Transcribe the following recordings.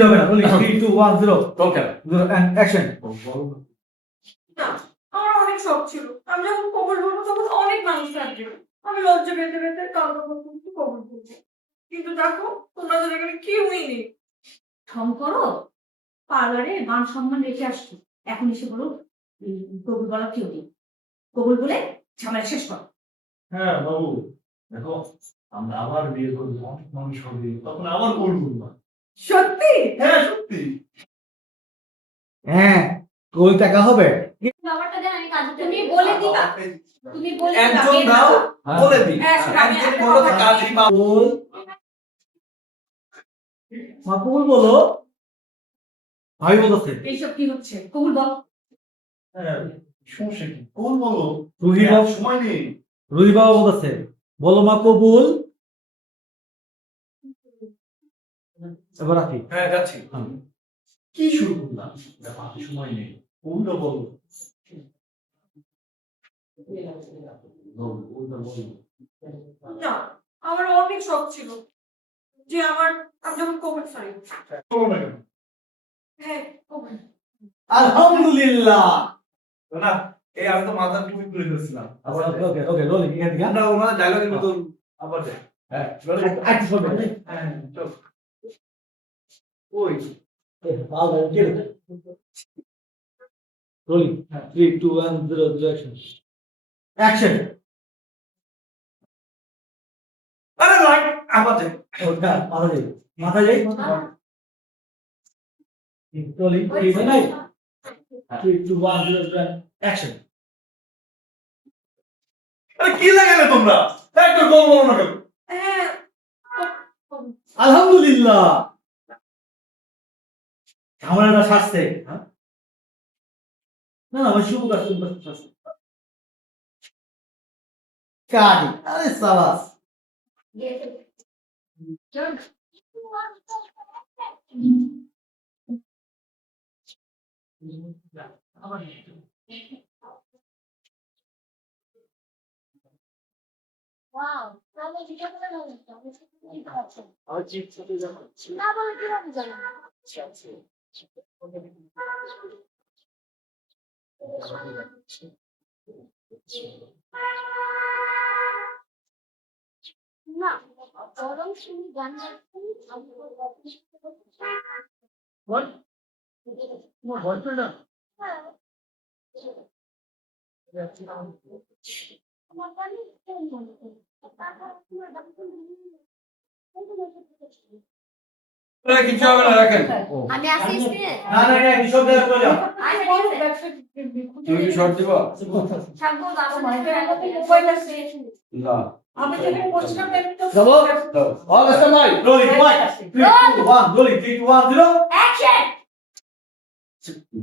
যাবে না। Rolling 3 2 1 0 okay 0 and action. না, আমার অনেক শখ ছিল আমি যখন কবুল বলবো তখন অনেক মানুষ থাকবে। আমি লজ্জা পেতে পেতে কাউকে কিন্তু কবুল বলবো, কিন্তু দেখো তোমরা তো এখানে কেউই নেই। ঠং করো, পার্লারে মান সম্মান রেখে আসছো, এখন এসে বলো কবুল বলা কেউ নেই। কবুল বলে ঝামেলা শেষ করো। হ্যাঁ বাবু, দেখো আমরা আবার বিয়ে করবো, অনেক মানুষ হবে, তখন আবার করবো না। সত্যি? হ্যাঁ সত্যি। হ্যাঁ, কোই টাকা হবে? ব্যাপারটা দেন আমি কাজ তুমি বলে দিবা, তুমি বলে দিবা একজন মেয়ের দাও, বাবা। বলে দিই। হ্যাঁ, আমি একজন একটা বলো তো কথা কাজী বাবু। কোল মাকুল বলো। ভাই বলছে এইসব কি হচ্ছে? কবুল বল। হ্যাঁ, সমস্যা কি? কোন বলো? রুহি বাবু, সময় নেই। রুহি বাবা বলছে বলো মা কবুল। এবার রাখি। হ্যাঁ যাচ্ছি। কি শুরু করলাম? দেখো হাতে সময় নেই। কোনটা বলো? কোনটা বলো? না, আমার অনেক শখ ছিল যে আমি যখন কবুল সরি বলো না কেন? হ্যাঁ কবুল। আলহামদুলিল্লাহ। না, এই আমি তো মাথার টুপি খুলে ফেলছিলাম। আবার ওকে ওকে রোলিং এখান থেকে। আমরা ওনার ডায়লগের মতো আবার যাই। হ্যাঁ, একটু শুনবে। হ্যাঁ, চল। ওই রোলিং 3 2 1 0 অ্যাকশন। অ্যাকশন। আরে লাইট আবার যাই। ওটা মাথা যাই। Rolling 3 2 1 0 action. আরে কি লাগালে তোমরা? একটু গোল বলো না কেন? হ্যাঁ আলহামদুলিল্লাহ। ঝামেলাটা শাস্তে। হ্যাঁ না না, ওই শুভ কাজ শাস্তে কাটি। আরে সাবাস। ওয়াও, তাহলে ভিডিও করে ভালো লাগতো। আমি কি করছি? আর জিপ সাথে যাবো। না বলে কিভাবে জানো? না, বরং তুমি গান গাইতে আমি বলবো। What? তোমার বয়ফ্রেন্ড না? হ্যাঁ, আমার গানই কেন মনে করি? তারপর তোমার গান আরে কিছু হবে না, রাখেন। আমি আসি স্ক্রিনে। না না না, সব জায়গা করে যাও। তুমি কি শর্ট দিবা? থাকবো বাবা মোবাইল আছে। না। আমি যেখানে বসছিলাম তো যাবো? All stand by. Rolling 3 2 1 rolling 3 2 1 0 action.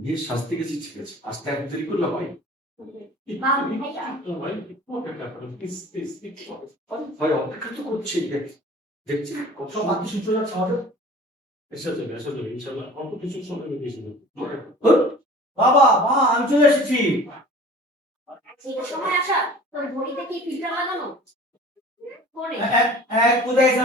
বিয়ে শাস্তি গেছি, ঠিক আছে। আস্তে এক দেরি করলে ভাই। ভাই অপেক্ষা তো করছি, দেখছি কত বাকি শুনছো যাচ্ছে আমাদের। এসে যাবে ইনশাআল্লাহ, অল্প কিছু সময় বেশি দেবে। বাবা মা আমি চলে এসেছি। এই সময় আসা তোর ঘড়িতে কি ফিল্টার লাগানো? করে এক কোথায় গেছে?